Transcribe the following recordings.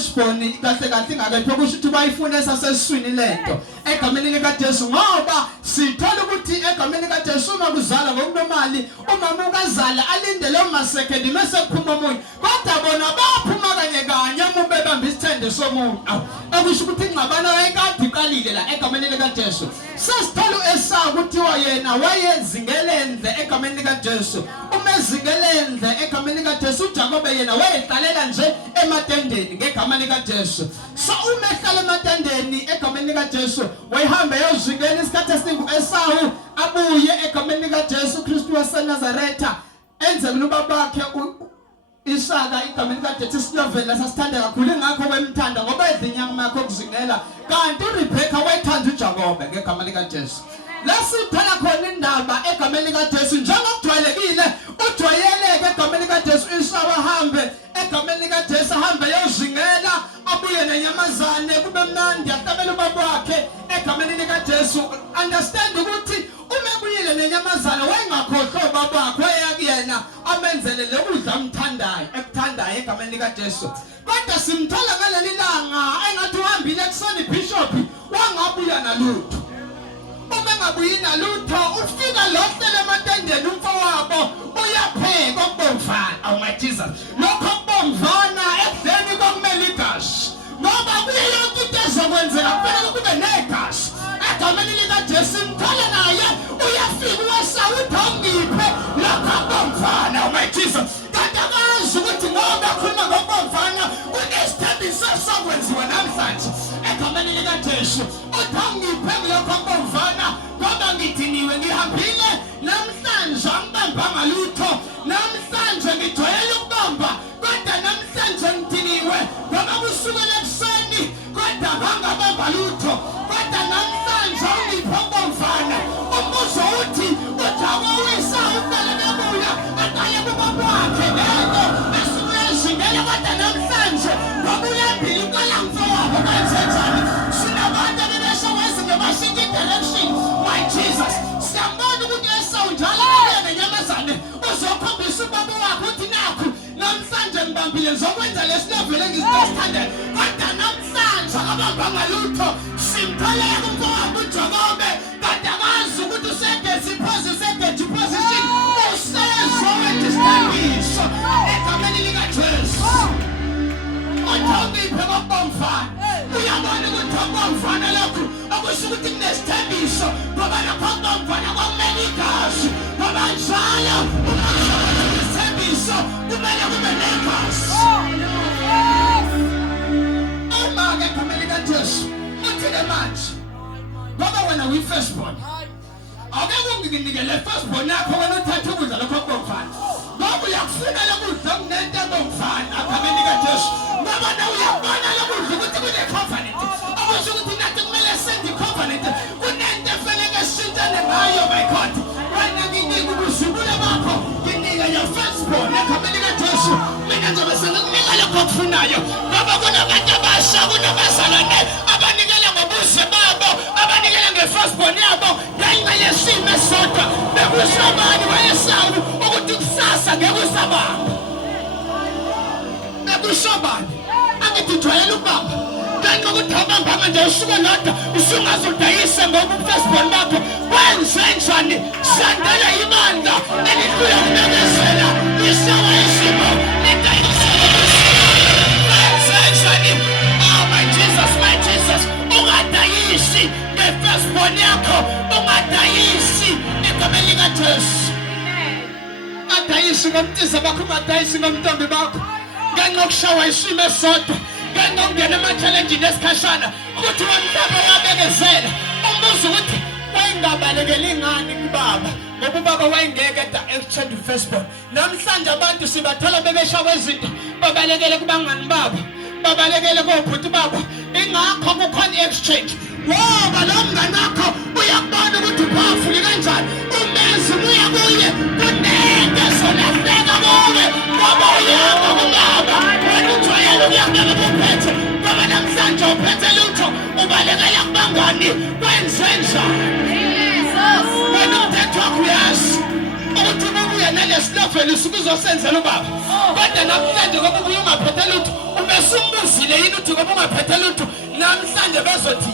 firstborn kahle kahle ingakephi kusho ukuthi bayifuna esaseswini lento egameni likaJesu ngoba sithola ukuthi egameni likaJesu uma kuzala ngokunomali umama ukazala alinde lo second mase kuphuma umuntu kodwa bona baphuma kanye kanye uma bebamba isithende somuntu akusho ukuthi ingxabano ayikade iqalile la egameni likaJesu sesithola Esau kuthiwa yena wayezingelendle egameni likaJesu umezingelendle egameni likaJesu uJakobe yena wayehlalela nje ematendeni ngegama likaJesu so umehlala ematendeni egameni likaJesu wayihamba yozingela isikhathi esingu Esau abuye egameni likaJesu Kristu waseNazaretha enze kubaba bakhe Isaka igameni likaJesu silovela sasithanda kakhulu ngakho wemthanda ngoba izinyama yakho kuzingela kanti uRebecca wayethanda uJakobe ngegama likaJesu lasithola khona indaba egameni likaJesu njengokujwayelekile ujwayeleke egameni likaJesu Esau ahambe egameni likaJesu ahambe yozingela abuye nenyamazane kube mnandi ahlabela ubaba wakhe egameni likaJesu understand ukuthi uma buyile nenyamazane wayengakhohlwa ubaba wakhe wayakuyena amenzele lokudla amthandayo ekuthandayo egameni likaJesu kodwa simthola ngaleli langa engathi uhambile kusoni bishop wangabuya nalutho uma ngabuyi nalutho ufika lohlele ematendeni umfowabo uyapheka okubomvana awu my Jesus lokho okubomvana ekudleni kokumele igazi ngoba kuye yonke into ezokwenzeka kufanele kube negazi egameni likaJesu mthole naye uyafika uwesau uthongiphe lokho okubomvana awu my Jesus kanti akazi ukuthi ngoba khuluma ngokubomvana kunesithembiso esokwenziwa namhlanje egameni likaJesu uthongiphe lokho okubomvana ngoba ngithiniwe ngihambile namhlanje angibambanga lutho namhlanje ngijwayele ukubamba kodwa namhlanje ngithiniwe ngoba kusukela ekuseni kodwa angabamba lutho kodwa namhlanje ungiphe okubomvana umbuzo uthi uJakobe uEsau uqale bebuya aqale kubaba wakhe lento esibuyezingela kodwa namhlanje ngoba uyambili uqala mfowabo kanjani sinabantu bebeshawazi ngebashintsha direction my Jesus siyambona ukuthi Esau njalo nenyamazane uzokhombisa ubaba wakhe uthi nakho namhlanje ngibambile ngizokwenza lesinavele ngizithanda kodwa namhlanje akabambanga lutho simtholeka umfowabo uJakobe kodwa akazi ukuthi usegezi position usezowedistambiso egameni likaJesu uthongiphe kokubomvana uyabona ukuthi okubomvana lokhu akusho ukuthi kunesithembiso ngoba lokho okubomvana komele igazi ngoba njalo isithembiso kumele kube negazi uma-ke egameni likaJesu uthile manje ngoba wena uyi-firstborn awukeke unginikele firstborn yakho wena uthathe ukudla lokho okubomvana ngoba uyakufunela ukudla kunento ebomvana egameni likaJesu ngoba nawe uyabona lokudla ukuthi kune-covenant akusho ukuthi nathi kumele senze i-covenant kunento efanele sishintshane ngayo my God wena nginika ubuzukule bakho nginika your firstborn egameni likaJesu mina ngizobe sengikunika lokho okufunayo ngoba kunabantu abasha kunabazalwane abanikela ngobuze babo abanikela nge-firstborn yabo ngenxa yesimo esodwa bekusabani wayeSawu ukuthi kusasa ngeke usabamba bekusabani angithi ujwayele ukubamba kanti ukuthi awubambanga nje usuke lodwa usungaze udayise ngoba u-firstborn bakho wenze njani sandela ibandla elidlula kunamezela isawa isimo my Jesus ungadayisi nge-firstborn yakho ungadayisi egameni likaJesu ungadayisi ngomtisa bakho ungadayisi ngomntombi bakho ngenxa yokushawa isimo esodwa ngenxa yokungena ema-challenjini esikhashana ukuthi wamhlaba wabekezela umbuzo ukuthi wayengabalekeli ngani kubaba ngoba ubaba wayengeke exchange firstborn namhlanje abantu sibathola bebeshawa izinto babalekele kubangani babo babalekele kobhuti babo ingakho kukhona i-exchange ngoba lo mngani wakho uyakubona ukuthi uphafuli kanjani umenzi ubuya kuye kunento ezolahleka kuwe ngoba uyanga kubaba wena ujwayele ukuyangena kuphethe ngoba namhlanje uphethe lutho ubalekela kubangani kwenze njani wena umthetho wakho uyazi ukuthi ubuye lesloveli usuke uzosenzela ubaba kodwa namhlanje ngoba ubuye ungaphethe lutho ubesumbuzile yini uthi ngoba ungaphethe lutho namhlanje bezothi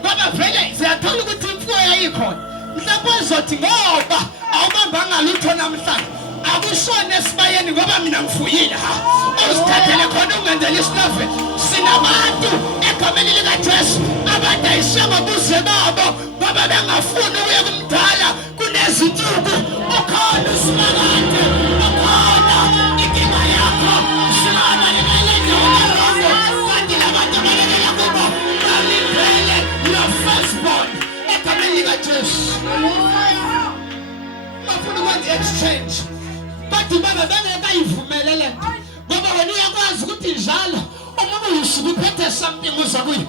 ngoba vele siyathola ukuthi imfuyo yayikhona mhlawumbe ezothi ngoba awubambanga lutho namhlanje akushone esibayeni ngoba mina ngifuyile uzithathele khona ungenzela isilove sinabantu egameni likaJesu abadayiswe ngobuze babo ngoba bengafuni ukuya kumdala kunezinsuku ukhona usimakade ukhona inkinga yakho simama lekelele unerongo kanti labantu abalekela kubo balindele your firstborn egameni likaJesu bafuna ukwenza exchange bathi baba bengekayivumele lento ngoba wena uyakwazi ukuthi njalo uma uyisuka uphethe something uzakuyi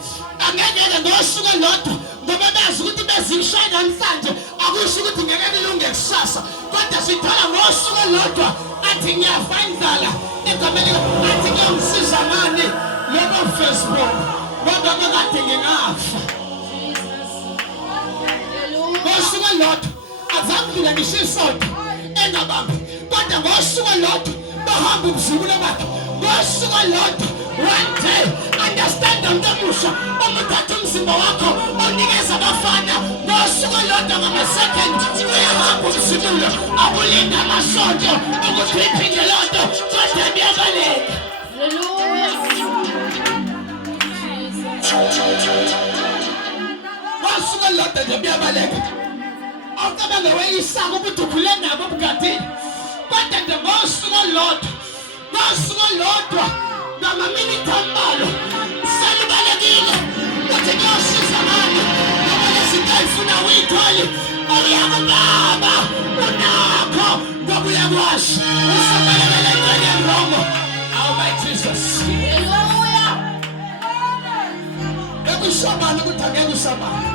angeke ngosuku lodwa ngoba bazi ukuthi bezishaya namhlanje akusho ukuthi ngeke kulunge kusasa kodwa sithola ngosuku lodwa athi ngiyafa indlala egameni athi ngiyomsiza mani lobo firstborn ngoba kade ngingafa ngosuku lodwa azamdlula ngishisonto engabambi kodwa ngosuku lodwa bahamba umzukulo bakhe ngosuku lodwa one day understand ngemusha umuthatha umzimba wakho unikeza abafana ngosuku lodwa ngama-second uyahamba umzukulo akulinda amasonto ukuthi iphinde lodwa kodwa biyabaleka ngosuku lodwa nje biyabaleka awucabange weyisaka ukuthi ukhule nabo obugadini kodwa nje ngosuku lodwa ngamaminithi ambalwa selibalekile ukuthi kuyosiza mani ngoba lezinto ayifuna uyithole uyakubaba unakho ngoba uyakwazi usabalekele entweni enrongo oh my Jesus bekushobana ukuthi angeke usabane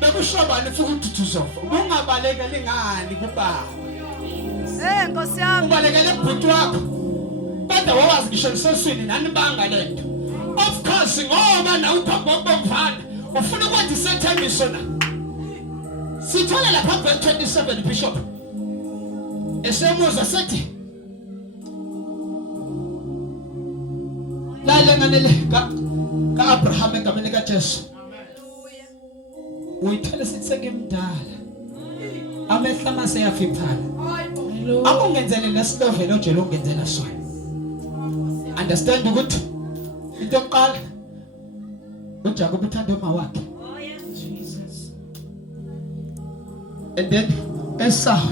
bekushobana futhi ukuthi uzofa ungabalekeli ngani kubaba Nkosi yami ubalekele ebhuti wakho kodwa wawazi ngisho niseswini nani banga lento of course ngoba na uphambi kokubomvana ufuna ukwenza isethembiso na sithola lapha verse 27 bishop esemuza sethi lale nganele ka Abraham egameni kaJesu uyithele sithi sekemdala amehla mase yafiphala akungenzele lesilove lojelo ungenzela sona understand ukuthi into yokuqala uJakob uthanda uma wakhe Jesus and then Esau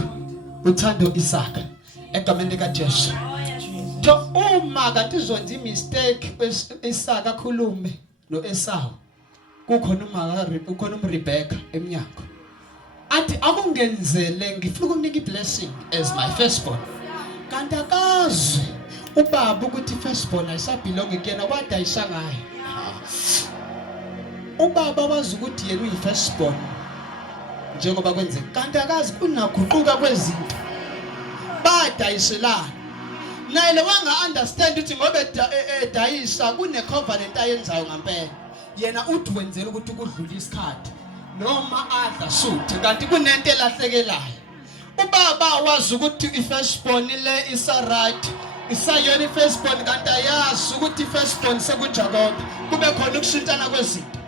uthanda Isaka egameni likaJesu to uma kanti uzonza imistake Isaka akhulume noEsau kukhona uRebecca eminyango athi akungenzele ngifuna ukunika iblessing as my firstborn kanti akazi ubaba ukuthi firstborn ayisabelong kuyena wadayisa ngayo ubaba wazi ukuthi yena uyi firstborn njengoba kwenzeka kanti akazi kunaguquka kwezinto badayiselana naye lewanga understand ukuthi ngoba edayisa kune covenant ayenzayo ngempela yena uthi wenzela ukuthi kudlula isikhathi noma adla suthi kanti kunento elahlekelayo ubaba wazi ukuthi ifirstborn le isa right isayona ifirstborn kanti ayazi ukuthi ifirstborn sekuJakob kube khona ukushintana kwezinto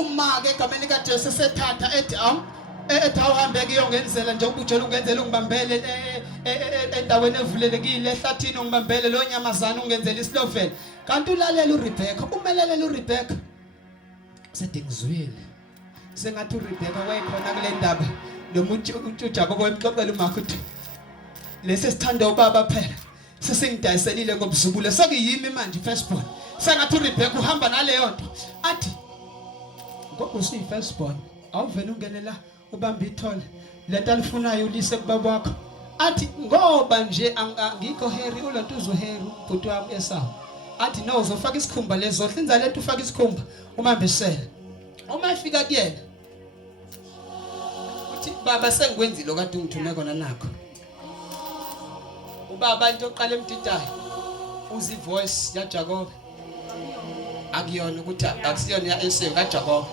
uma ke egameni kaJesu sethatha ethi ethi awuhambe kuyongenzela nje ubujela ungenzela ungibambele endaweni evulelekile ehlathini ungibambele lo nyamazana ungenzela isilovela kanti ulalela uRebecca umelalela uRebecca sethi ngizwile sengathi uRebecca wayekhona kule ndaba nomuntu uJakob wemxoxela umakho uthi lesi sithanda ubaba phela sesengidayiselile ngobuzukule sekuyimi manje firstborn sengathi uRebecca uhamba naleyo nto athi ngoba usiyi firstborn awuvele ungenela ubamba ithole lento alifunayo ulise kubaba wakho athi ngoba nje angikho Harry ulonto uzoHarry ubhuti wami Esau athi no uzofaka isikhumba lezo hlinza lento ufaka isikhumba umambisela uma efika kuyena uthi baba sengikwenzile okade ungithume kona nakho ubaba into oqala emdidayo uzi voice yaJakob akuyona ukuthi akusiyona yaEsau kaJakob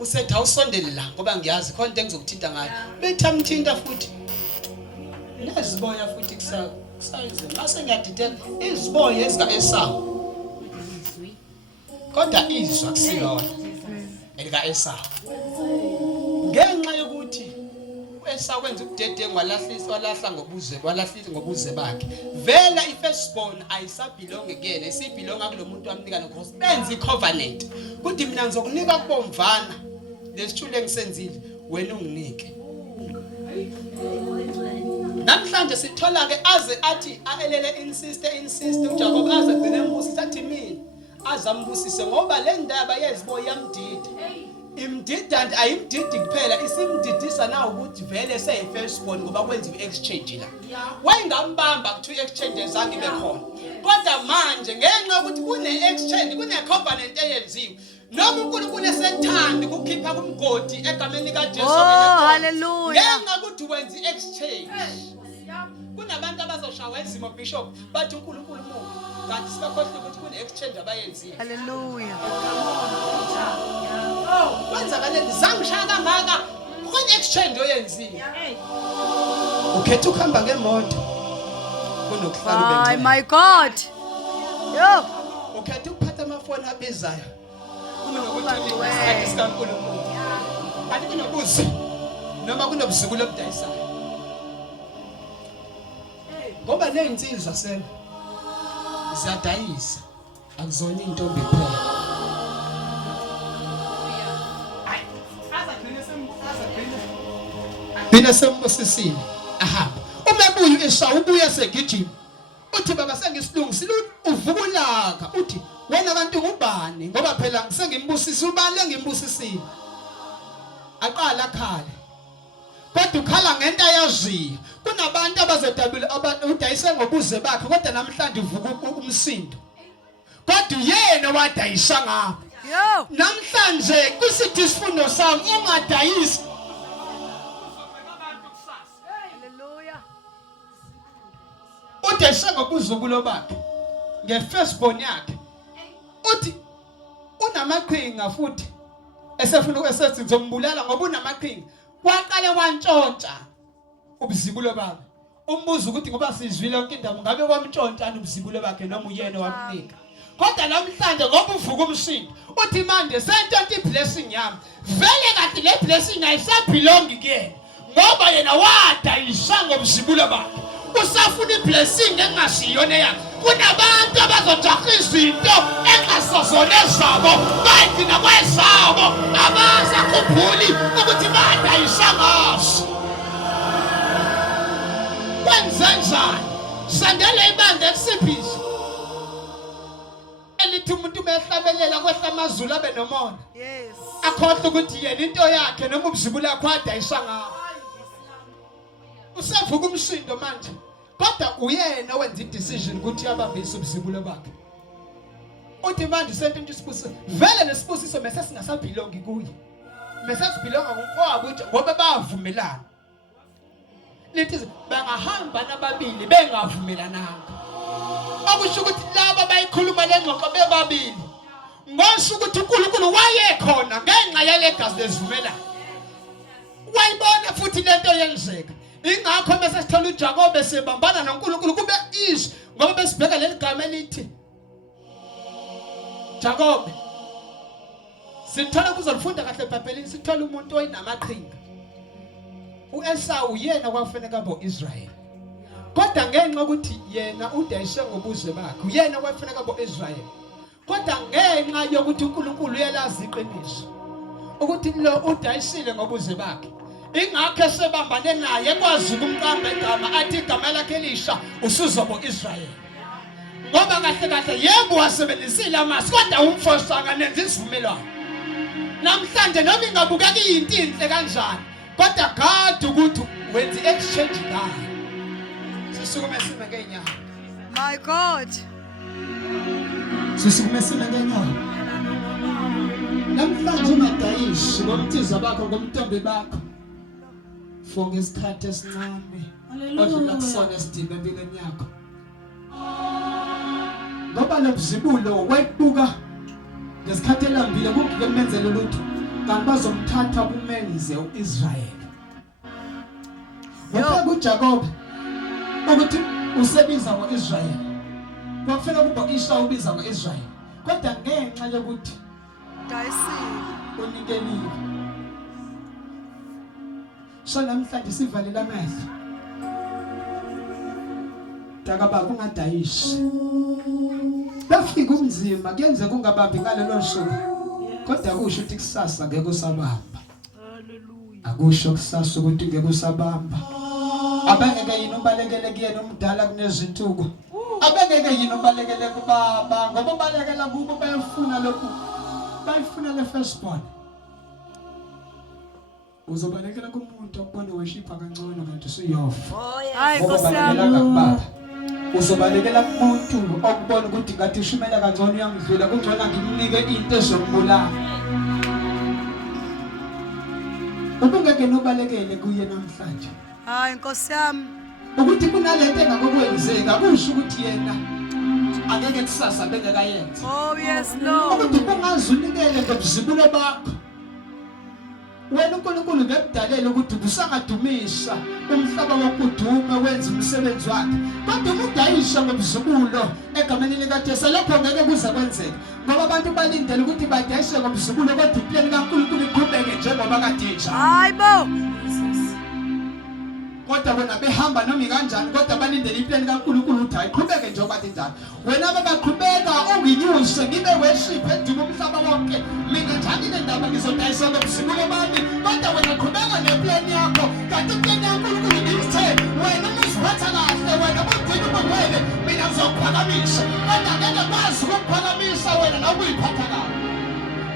usethi awusondele la ngoba ngiyazi khona into engizokuthinta ngayo bethi amthinta futhi neziboya futhi kusayize mase ngiyadidela iziboya ezika Esawu kodwa izwa kusilona elika Esawu ngenxa yokuthi Esawu kwenza ubudedengu walahla ngobuze bakhe vela ifirstborn ayisabelong kuyena isibelonga kulomuntu amnika noNkosi benza icovenant kuthi mina ngizokunika kubomvana lesithule engisenzile wena unginike namhlanje sithola ke aze athi aelele insiste uJacob aze agcine embusisa athi mina azambusise ngoba le ndaba yeziboya yamdida imdida and ayimdidi kuphela isimdidisa na ukuthi vele seyifirstborn ngoba kwenziwe exchange la wayengambamba ku exchanges angibe khona kodwa manje ngenxa ukuthi kune exchange kune covenant eyenziwe noma uNkulunkulu esethanda ukukhipha kumgodi egameni kaJesu hallelujah ngenxa ukuthi wenza exchange kunabantu abazoshawa izimo bishop bathi uNkulunkulu mubi kanti sibakhohle ukuthi kune exchange abayenzile hallelujah kwenza kanene zangishaya kangaka kune exchange oyenzile ukhetha ukuhamba ngemoto kunokuhlala ube my God yo ukhetha ukuphatha amafoni abizayo kunokuthi sikaNkulunkulu kanti kunobuzi noma kunobuzibulo obudayisayo ngoba nezinsizwa sena ziyadayisa akuzona intombi kuphela Bina sembusisini ahamba umebuyu Esawu ubuya segijima uthi baba sengisilungisa uvukulaka uthi wena kanti ngubani ngoba phela sengimbusisa ubani lengimbusisile aqala khale kodwa ukhala ngento ayaziyo kunabantu abazodabula abantu udayise ngobuze bakhe kodwa namhlanje uvuka umsindo kodwa yena wadayisa ngapha yo namhlanje kusithi isifundo sami ungadayisi udayisa ngobuzukulo bakhe ngefirstborn yakhe uthi unamaqhinga futhi esefuna esethi ngizombulala ngoba unamaqhinga waqale wantshontsha ubuzibulo bakhe umbuzo ukuthi ngoba sizwile yonke indaba ngabe kwamtshontshana ubuzibulo bakhe noma uyena wamnika kodwa namhlanje ngoba uvuka umsindo uthi manje sentonto iblessing yami vele kanti le blessing ayisabelongi kuyena ngoba yena wadayisa ngobuzibulo bakhe usafuna iblessing engasiyona yakhe kunabantu abazojaha izinto engasazona zabo bayigcina kwezabo abazakhuphuli ukuthi badayisa ngaso kwenzanjani sandele ibandla elisiphiso elithi umuntu behlabelela kwehla amazulu abe nomona yes akhohle ukuthi yena into yakhe noma ubuzibulo yakhe adayisa ngawo usavuka umsindo manje kodwa uyena wenza idecision ukuthi yabambisa ubuzibulo bakhe uthi manje sentonto isibusiso vele nesibusiso mase singasabelongi kuye mase sibelonga ngokwabo ngoba bavumelana lithi bangahamba nababili bengavumelananga akusho ukuthi laba bayikhuluma lengxoxo bebabili ngosho ukuthi uNkulunkulu wayekhona ngenxa yale gazi lezivumelana wayibona futhi lento yenzeka ingakho bese sithola uJakobe sebambana noNkulunkulu kube izwi ngoba besibheka leli gama elithi Jakobe sithola kuzolifunda kahle eBhayibhelini sithola umuntu oyinamaqhinga uEsawu yena kwafaneka boIsrael kodwa ngenxa ukuthi yena udayise ngobuze bakhe uyena kwafaneka boIsrael kodwa ngenxa yokuthi uNkulunkulu uyalazi iqiniso ukuthi lo udayisile ngobuze bakhe ingakho esebambane naye ekwazi ukumqamba igama athi igama lakhe elisha usuzobo Israel ngoba kahle kahle yebo wasebenzisile amasi kodwa umfosanga nenza isivumelwano namhlanje noma ingabukeka iyinto inhle kanjani kodwa kade ukuthi wenza exchange ngayo sisukume sime ngenyawo my God sisukume sime ngenyawo namhlanje ungadayisi ngomthiza bakho ngomntombi bakho for ngesikhathi esincane odlula kusona esidimbe empilweni yakho ngoba lobuzibulo webuka ngesikhathi elambile kungeke kumenzele lutho kanti bazomthatha kumenze uIsrayeli. Ngoba uJakob ukuthi usebiza ngoIsrayeli. Kwakufanele kube Esau ubiza ngoIsrayeli. Kodwa ngenxa yokuthi Dayisile. unikelile. So namhlanje sivalela amehlo. Taka baba ungadayishi. Bafika umzima kuyenze kungabambi ngalelo suku. Kodwa akusho ukuthi kusasa ngeke usabamba. Hallelujah. Akusho kusasa ukuthi ngeke usabamba. Abengeke yini ubalekele kuyena umdala kunezintuku. Abengeke yini ubalekele kubaba ngoba ubalekela kubo bayafuna lokhu. Bayifuna le firstborn. Uzobalekela kumuntu okubona worship kancane kanti usuyofa. Hayi Nkosi Uzobalekela yami. kubaba. Uzobalekela kumuntu okubona ukuthi ngathi ushumela kancane uyangidlula kungcono ngimnike into ezombulala. Ubungeke nobalekele kuye namhlanje. Hayi Nkosi yami. Ukuthi kunalento engakokwenzeka kusho ukuthi yena angeke kusasa bengekayenza. Oh yes Lord. Ukuthi ungazunikele ngobuzibulo bakho. Wena uNkulunkulu ngekudalele ukuthi usangadumisa umhlaba wokudume wenza umsebenzi wakhe. Kodwa umudayisha ngobuzibulo egameni likaJesu lokho ngeke kuze kwenzeke. Ngoba abantu balindele ukuthi badayishe ngobuzibulo kodwa impilo kaNkulunkulu iqhubeke njengoba kade nje. Hayibo. Kodwa wena behamba noma kanjani kodwa balindele impilo kaNkulunkulu ukuthi ayiqhubeke njengoba kade njalo. Wena babaqhubeka unginyuse ngibe worship edume umhlaba wonke. Mina njani le ndaba ngizodayisa ngobuzibulo bami kodwa wena qhubeka neplan yakho kanti impilo kaNkulunkulu ngithe wena uziphatha kahle wena ubugcina ubungcwele mina ngizokuphakamisa kodwa ngeke kwazi ukuphakamisa wena nokuyiphatha kahle.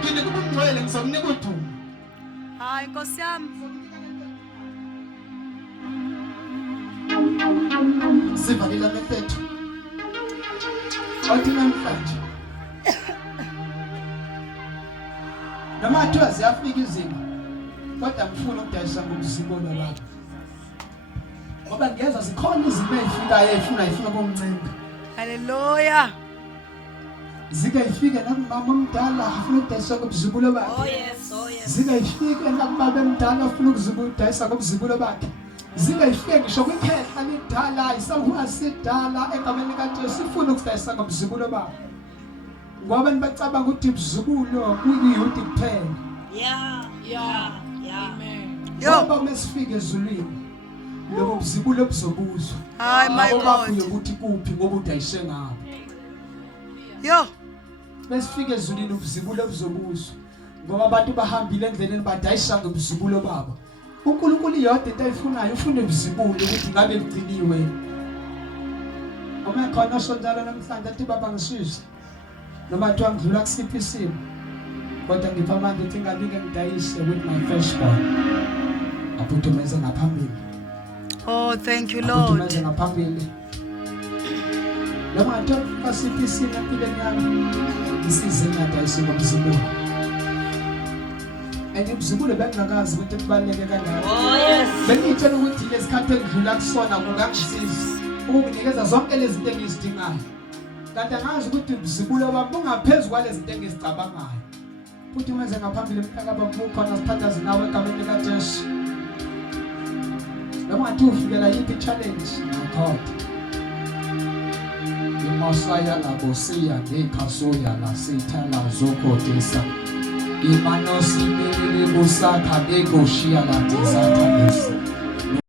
Ngine kubungcwele ngizokunika udumo. Hayi Nkosi yami. Sivalile amehlo. Othi namhlanje. Noma athiwa ziyafika izinto. Kodwa ngifuna ukudayisa ngobuzibulo bakho. Ngoba ngiyeza zikhona izinto ezifikayo efuna kumncenga. Hallelujah. Zike ifike nakumama omdala afuna ukudayisa ngobuzibulo bakhe. Oh yes. Zike ifike nakubaba omdala afuna ukudayisa ngobuzibulo bakhe. Zike ifike ngisho kwikhehla lidala isaluka sidala egameni likaJesu sifuna ukudayisa ngobuzibulo bakhe. Ngoba nibacabanga ukuthi ibuzibulo kuyiyuthi kuphela. Yeah. Amen. Yo. Ngoba mesifike ezulwini lobo buzibulo buzobuzwa. Hayi my Ngoba God. ukuthi kuphi ngoba udayise ngabo. Yo. Mesifike ezulwini ubuzibulo buzobuzwa. Ngoba abantu bahambile endleleni badayisa ngobuzibulo babo. uNkulunkulu iyodwa into ayifunayo ufuna ubuzibulo ukuthi ngabe kugciniwe. Uma khona osonjalo namhlanje athi baba ngisize. Noma kuthiwa ngidlula kusiphi isimo. Kodwa ngipha amandla ukuthi ngabike ngidayise with my firstborn. Aphuthumeze ngaphambili. Oh thank you Aphuthumeze Lord. ngaphambili. Noma kuthiwa kusiphi isimo empilweni yami. Ngisize ngadayise ngobuzibulo. Ubuzibulo bengakazi ukuthi kubaluleke kanjani. Oh yes. Bengitshela ukuthi lesikhathi engidlula kusona kungangisiza ukunginikeza zonke lezi zinto engizidingayo. Kanti angazi ukuthi ubuzibulo bami bungaphezulu kwalezi zinto engizicabangayo. Futhi umenze ngaphambili emhlaka babukhona siphathaze nawe egameni likaJesu. Noma athi ufikela yiphi challenge God. Imasaya la bosia ngekhasoya la sithala zokodesa. Imano simele busaka bego shia la tizata.